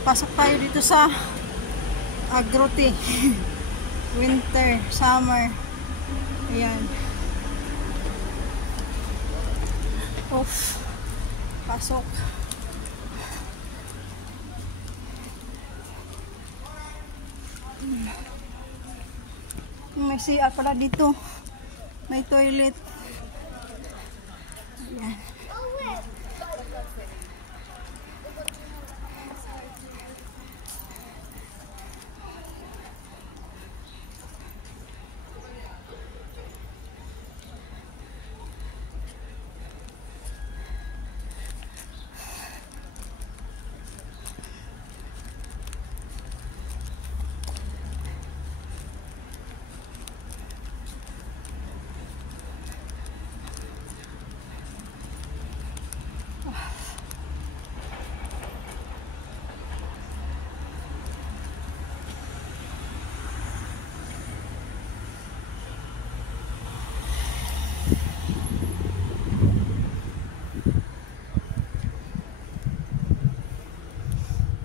Pasok tayo dito sa Agroti. Winter, summer. Ayan. Oof. Pasok. May CR pala dito. May toilet. Ayan.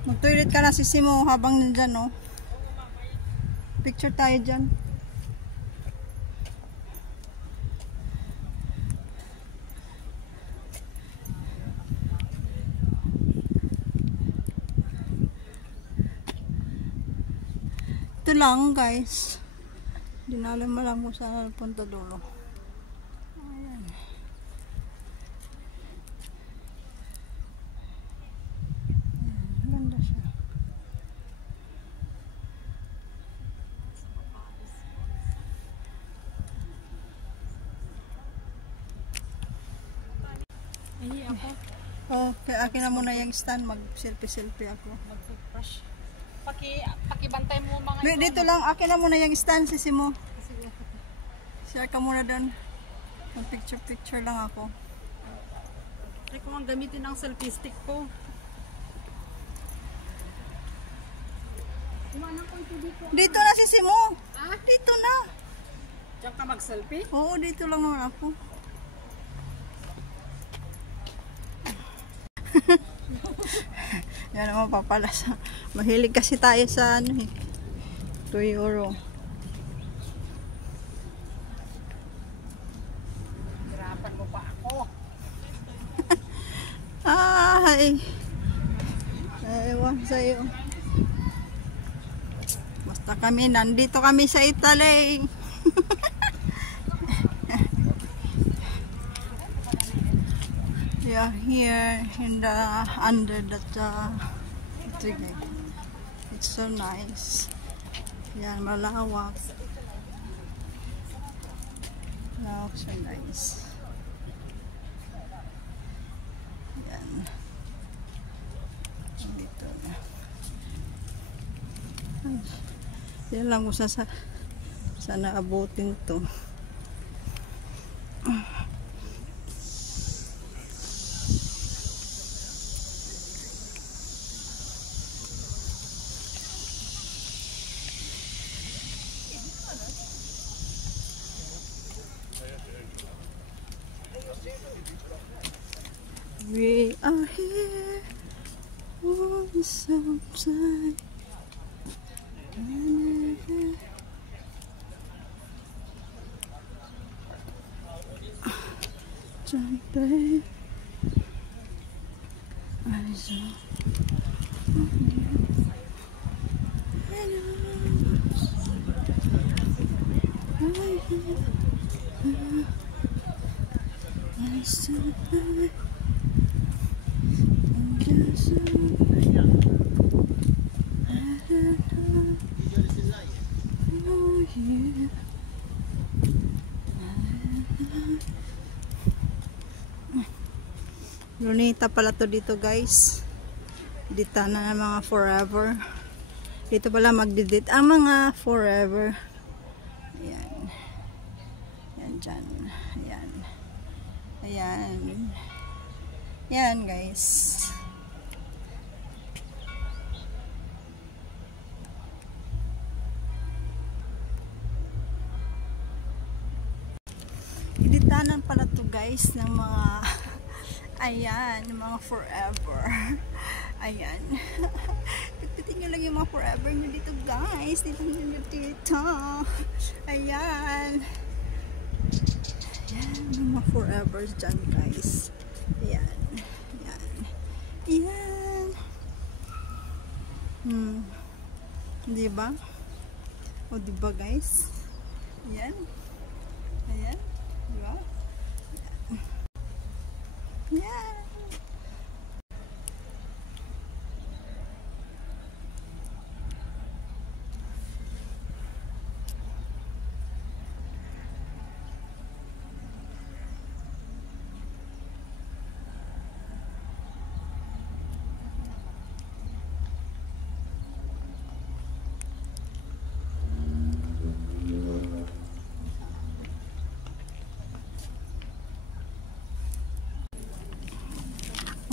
Mag-toilet ka na sisi mo habang nandyan, no? Picture tayo dyan. Ito lang, guys. Dinalim mo lang kung saan punta dulo. Ayan. Ganda siya. Ay, ako. Okay, akin na muna yung stand. Mag-selfie-selfie ako. Mag-brush. Pakibantay mo mga Dito lang, akin na muna yung stand, sisi mo. Share ka muna doon. Mag-picture-picture lang ako. Try ko ang gamitin ang selfie stick ko. Dito na sisi mo. Ah? Dito na. Diyan ka mag-selfie? Oo, dito lang naman ako. Yan naman papalas. Mahilig kasi tayo sa ano eh. €2. Hirapan mo pa ako. Ay. Ewan sa'yo. Basta kami, nandito kami sa Italy. We are here in the under the tree. It's so nice. Yan, malawak. Malawak, so nice. Yan. Dito na. Yan lang kung sana abutin to. We are here on some time. Jumping eyes Lunita pala to dito, guys. Dito na ng mga forever. Dito pala magdidit ang mga forever. Ayan. Ayan dyan. Ayan. Ayan. Ayan, guys. Ditanan pala to, guys, ng mga ayan, mga forever. Ayan. nyo lang yung mga forever nyo dito, guys. Dito nyo dito. Ayan. Ayan, yung mga forever dyan, guys. Ayan. Ayan. Ayan. Diba? O, diba, guys? Ayan. Ayan. Diba? Ayan.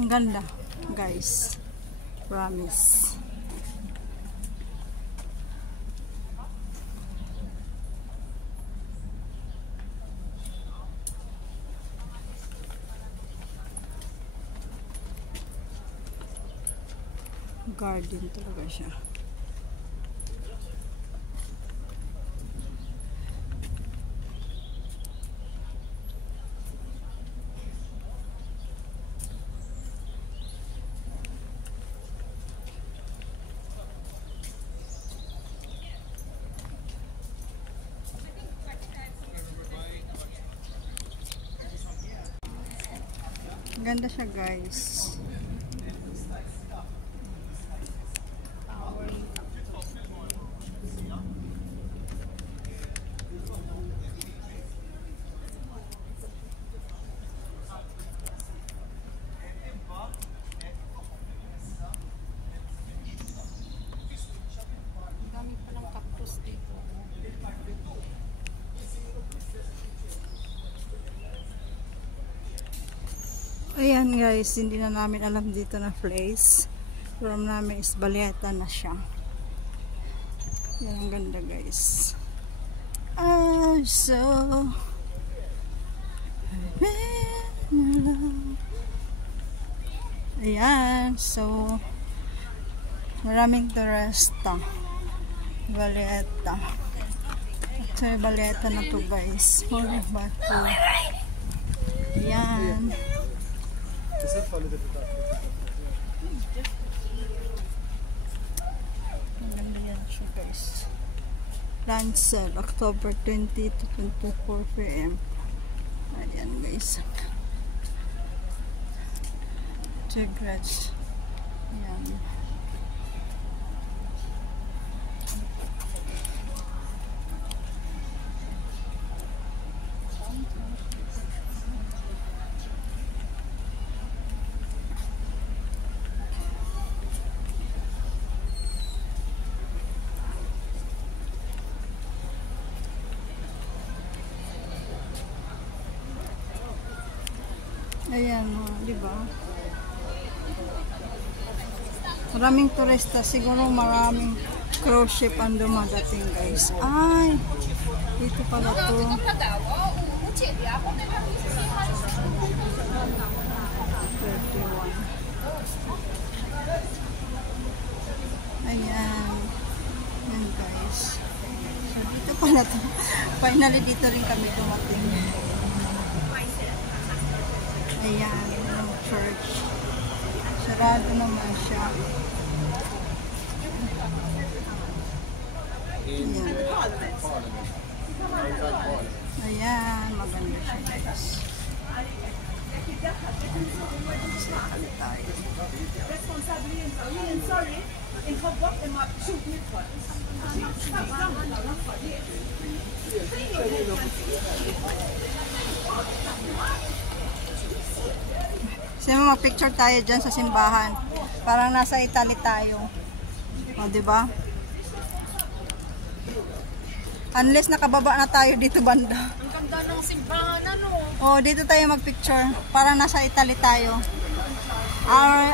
Ang ganda, guys. Promise. Garden talaga siya. Ganda siya, guys. Dami palang cactus dito. Ayan, guys, hindi na namin alam dito na place. From namin is Baleta na siya. Yan ang ganda, guys. So ayan, so maraming turista. Baleta. So Baleta na to, guys. Puro bato. Ayan. Maganda yan siya, guys. Lunch sale, October 20 to 24 p.m. Ayan, guys. Cigarettes. Ayan. Ayan, di ba? Maraming turista, siguro maraming cruise ship ang dumadating, guys. Ay, dito pala to. 31. Ayan. Ayan, guys. So, dito pala to. Finally, dito rin kami dumating. Ayan, yung church. Sarado naman siya. Ayan. Ayan, maganda siya, guys. Sakali tayo. Sige, mag-picture tayo dyan sa simbahan. Parang nasa Italy tayo. O, diba? Unless nakababa na tayo dito banda. Ang ganda ng simbahan, ano? O, dito tayo mag-picture. Parang nasa Italy tayo.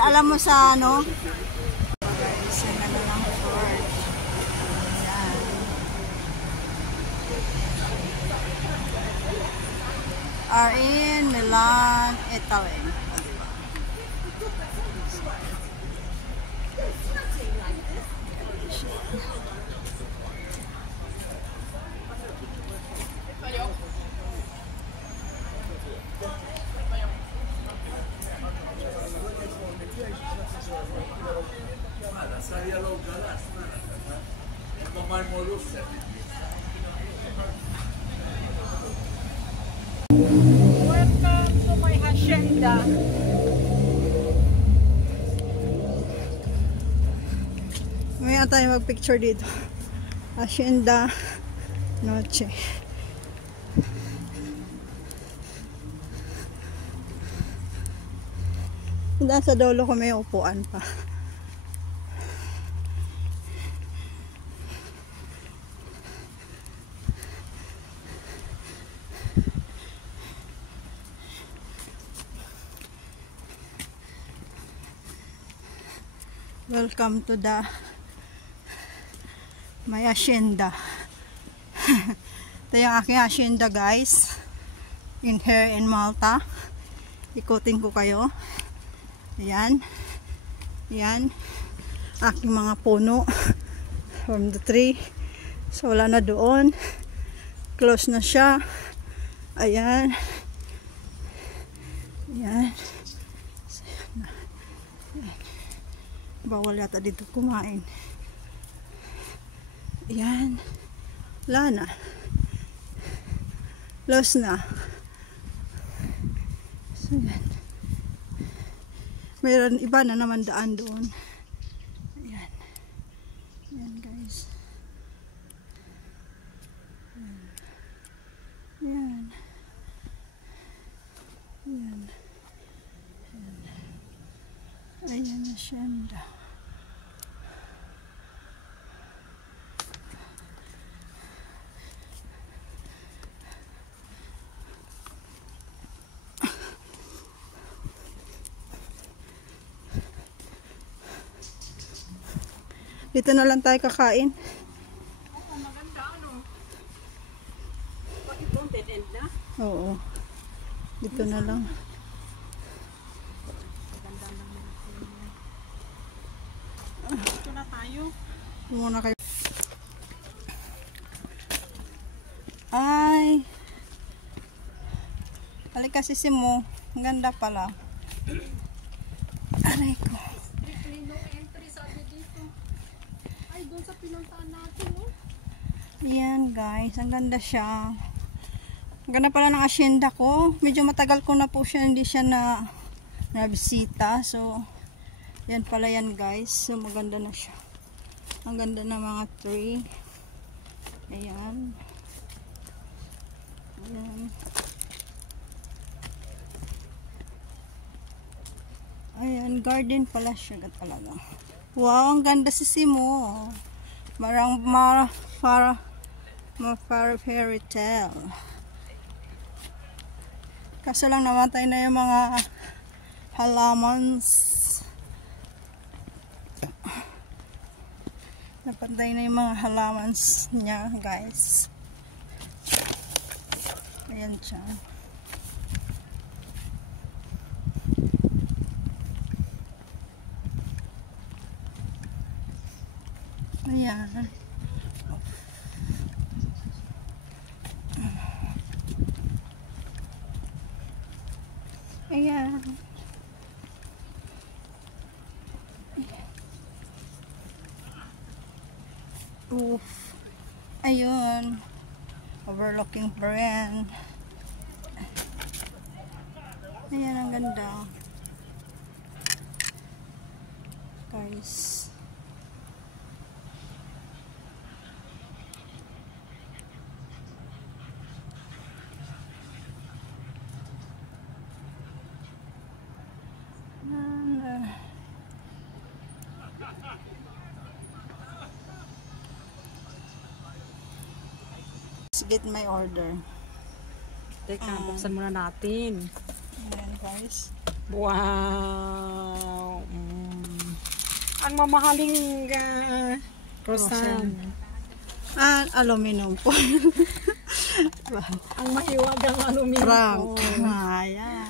Alam mo sa ano? Guys, yung ano ng church. Ayan. Are in Milan, Italy. Welcome to my hacienda. Mamaya tayo mag-picture dito. Hacienda Noche. Doon sa dulo ko may upuan pa. Welcome to the my hacienda. Ito yung aking hacienda, guys. In here in Malta. Ikutin ko kayo. Ayan. Ayan. Aking mga puno. From the tree. So wala na doon. Close na siya. Ayan. Ayan. Bawal yata dito kumain. Ayan. Wala na. Lost na. So yan. Mayroon iba na naman daan doon. Ayan. Ayan, guys. Ayan. Ayan. Ayan. Ayan na siya. Dito na lang tayo kakain. Oo, maganda ano. Bakit doon dead end na? Oo. Dito na lang. Maganda naman. Dito na tayo. Muna kayo. Ay. Halika sisi mo. Ang ganda pala. Aray ko. Strictly no entry sabi dito. Ay, doon sa pinuntahan natin, oh. Ayan, guys. Ang ganda siya. Ang ganda pala ng hacienda ko. Medyo matagal ko na po siya. Hindi siya na bisita. So, yan pala yan, guys. So, maganda na siya. Ang ganda ng mga tree. Ayan. Ayan. Ayan, garden pala siya talaga. Wow, ang ganda sisi mo. Marang para fairy tale. Kaso lang namatay na yung mga halamans. Napatay na yung mga halamans niya, guys. Ayan siya. Ayan. Ayan. Oof. Ayun. Overlooking brand. Ayan, ang ganda. Guys. Get my order. Teka, buksan muna natin. Ayan, guys. Wow! Ang mamahaling croissant. Aluminum foil. Ang mahiwagang aluminum Frank. foil. Ayan.